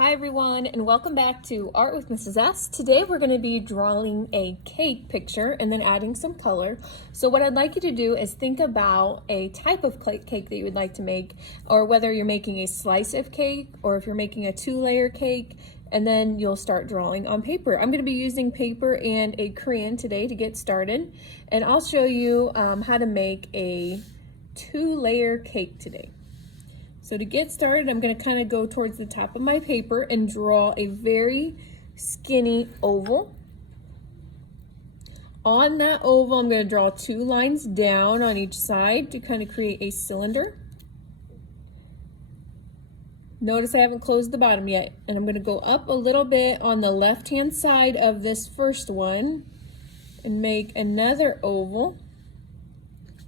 Hi everyone, and welcome back to Art with Mrs. S. Today we're going to be drawing a cake picture and then adding some color. So what I'd like you to do is think about a type of cake that you would like to make, or whether you're making a slice of cake or if you're making a two-layer cake, and then you'll start drawing on paper. I'm going to be using paper and a crayon today to get started, and I'll show you how to make a two-layer cake today. So to get started, I'm going to kind of go towards the top of my paper and draw a very skinny oval. On that oval, I'm going to draw two lines down on each side to kind of create a cylinder. Notice I haven't closed the bottom yet, and I'm going to go up a little bit on the left-hand side of this first one and make another oval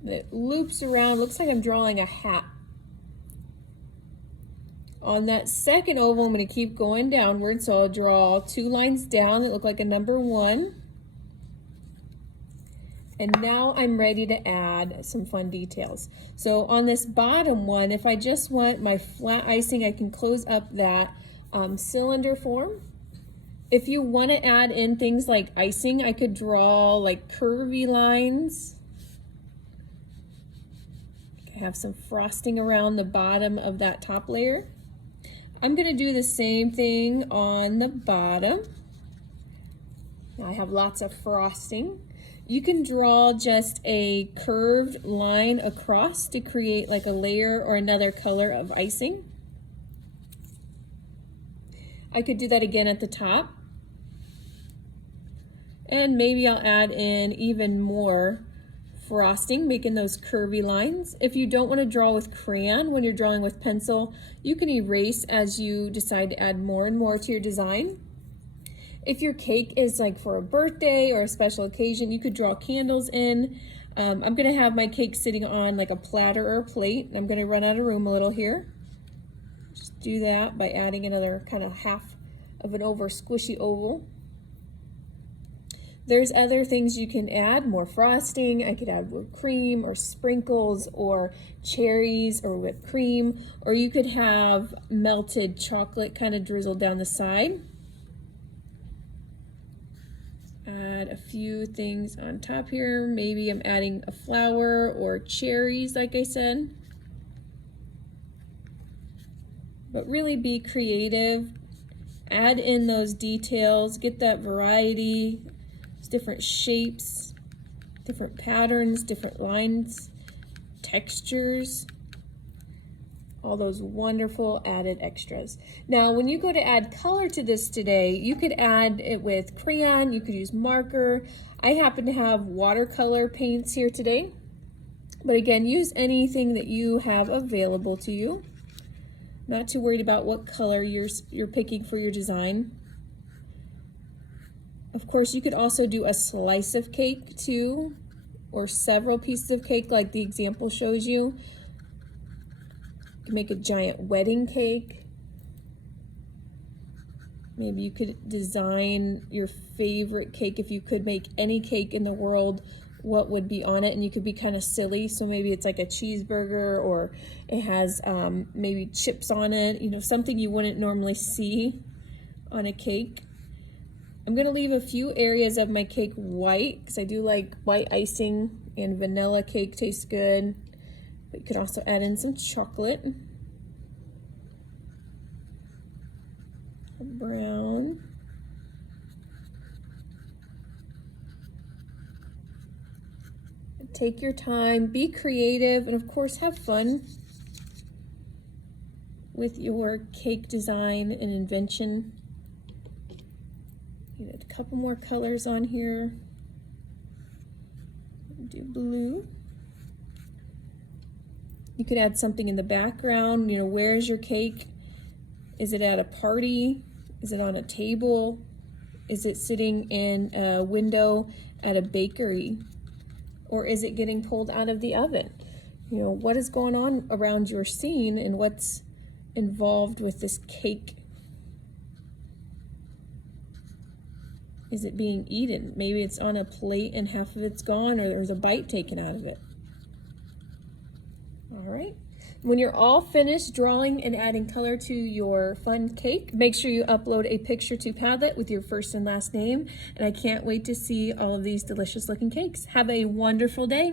that loops around. Looks like I'm drawing a hat. On that second oval, I'm going to keep going downward, so I'll draw two lines down that look like a number 1. And now I'm ready to add some fun details. So on this bottom one, if I just want my flat icing, I can close up that cylinder form. If you want to add in things like icing, I could draw like curvy lines. I have some frosting around the bottom of that top layer. I'm going to do the same thing on the bottom. I have lots of frosting. You can draw just a curved line across to create like a layer or another color of icing. I could do that again at the top. And maybe I'll add in even more frosting, making those curvy lines. If you don't want to draw with crayon when you're drawing with pencil, you can erase as you decide to add more and more to your design. If your cake is like for a birthday or a special occasion, you could draw candles in. I'm going to have my cake sitting on like a platter or a plate. I'm going to run out of room a little here. Just do that by adding another kind of half of an over squishy oval. There's other things you can add, more frosting. I could add whipped cream or sprinkles or cherries or whipped cream, or you could have melted chocolate kind of drizzled down the side. Add a few things on top here. Maybe I'm adding a flower or cherries, like I said. But really be creative. Add in those details, get that variety. Different shapes, different patterns, different lines, textures, all those wonderful added extras. Now, when you go to add color to this today, you could add it with crayon, you could use marker. I happen to have watercolor paints here today, but again, use anything that you have available to you. Not too worried about what color you're picking for your design. Of course, you could also do a slice of cake too, or several pieces of cake like the example shows you. You can make a giant wedding cake. Maybe you could design your favorite cake. If you could make any cake in the world, what would be on it? And you could be kind of silly. So maybe it's like a cheeseburger, or it has maybe chips on it, you know, something you wouldn't normally see on a cake. I'm going to leave a few areas of my cake white because I do like white icing, and vanilla cake tastes good. But you could also add in some chocolate. Brown. Take your time, be creative, and of course have fun with your cake design and invention. A couple more colors on here. Do blue. You could add something in the background. You know, where's your cake? Is it at a party? Is it on a table? Is it sitting in a window at a bakery? Or is it getting pulled out of the oven? You know, what is going on around your scene and what's involved with this cake? Is it being eaten? Maybe it's on a plate and half of it's gone, or there's a bite taken out of it. All right. When you're all finished drawing and adding color to your fun cake, make sure you upload a picture to Padlet with your first and last name. And I can't wait to see all of these delicious looking cakes. Have a wonderful day.